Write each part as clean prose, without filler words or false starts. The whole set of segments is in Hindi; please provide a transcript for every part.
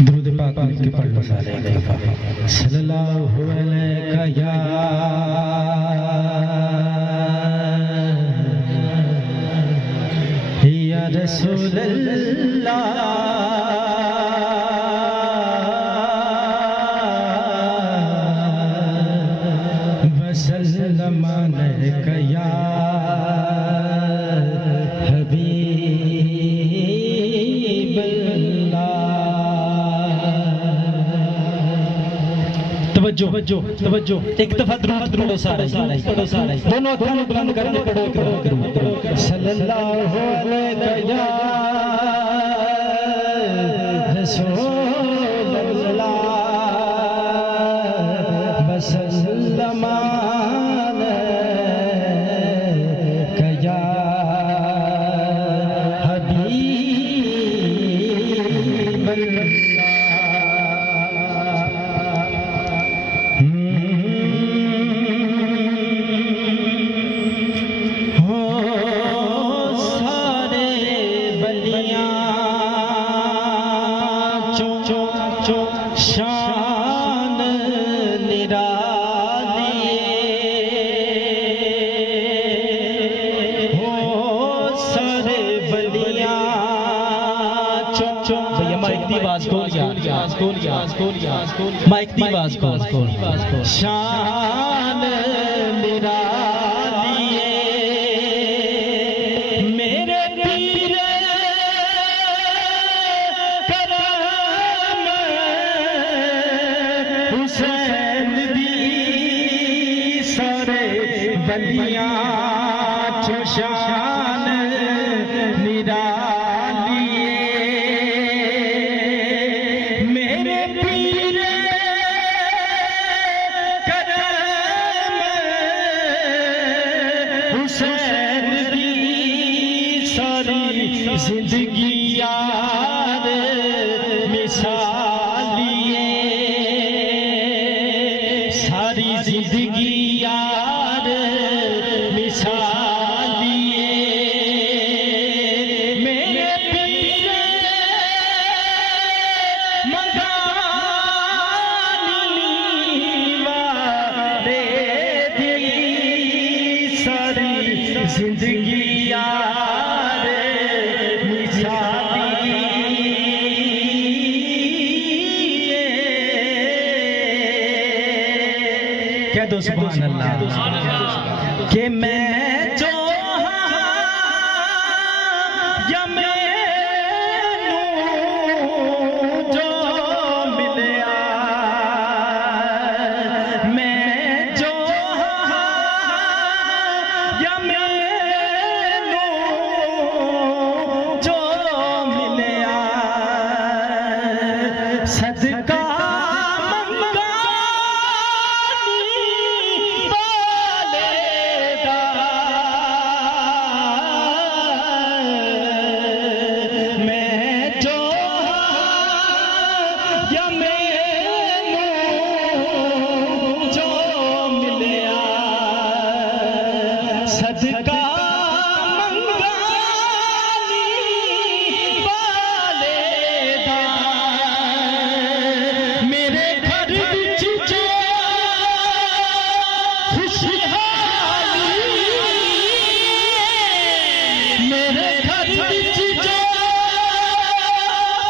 दुरूद पाक मिलके पढ़ लो सारे एक दफा। सल्लल्लाहु अलैका या रसूलल्लाह वसल्लम अलैका या तवज्जो तवज्जो एक दफा दुरूद पढ़ो सारे दोनों अखों को बुलंद करके पढ़ो सल्लल्लाहु अलैहि या रसूलल्लाह वसल्लम अलैका या हबीबल्लाह। शान निराली हो सारे बलियां भैया माइक दी आवाज खोल माइक दी आवाज खोल शान निराली मेरे पीर हुसैन दी सारे बलियां शान निराली मेरे पीर करम हुसैन दी सारी जिंदगी यार मिसालिए सारी जिंदगी यार मिसालिए मेरे पीर मदानी वाले दी सारी जिंदगी यार मिसालिए कह दो सुभान अल्लाह कि मैं जो या मैनू जो मिलिया मैं जो या मैनू जो मिलिया सदका सदका मंगानी वाले दा मेरे घर विच जो खुशहाली मेरे घर विच जो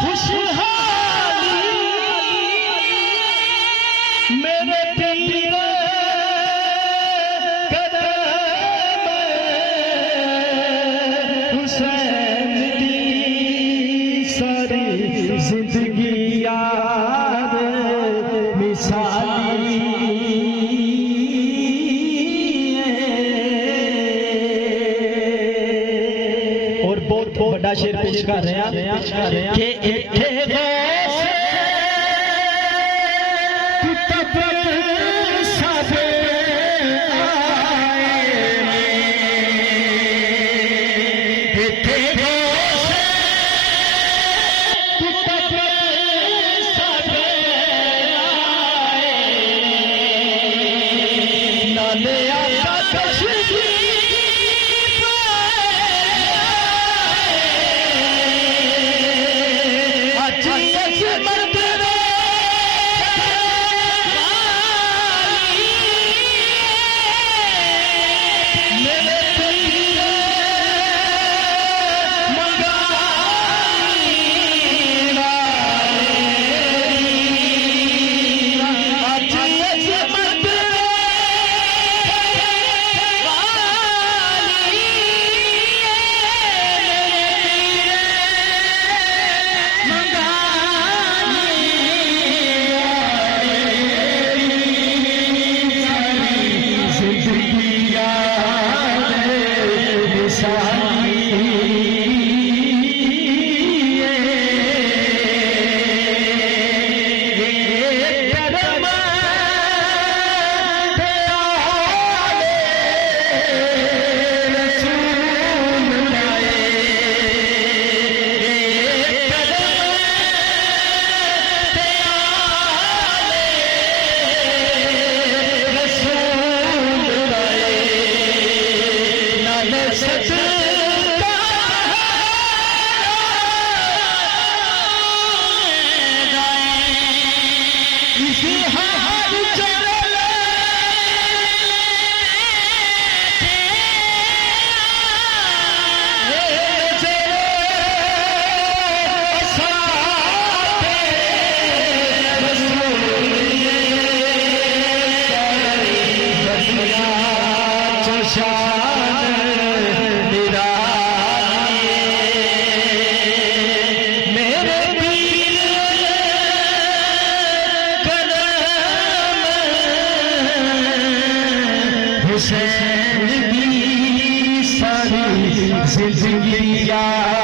खुशहाली मेरे पीर हुसैन दी सारी जिंदगी यार मिसाली और बहुत बड़ा शेर पेश कर रहे हैं कि इत्थे हुसैन की सारी जिंदगी याद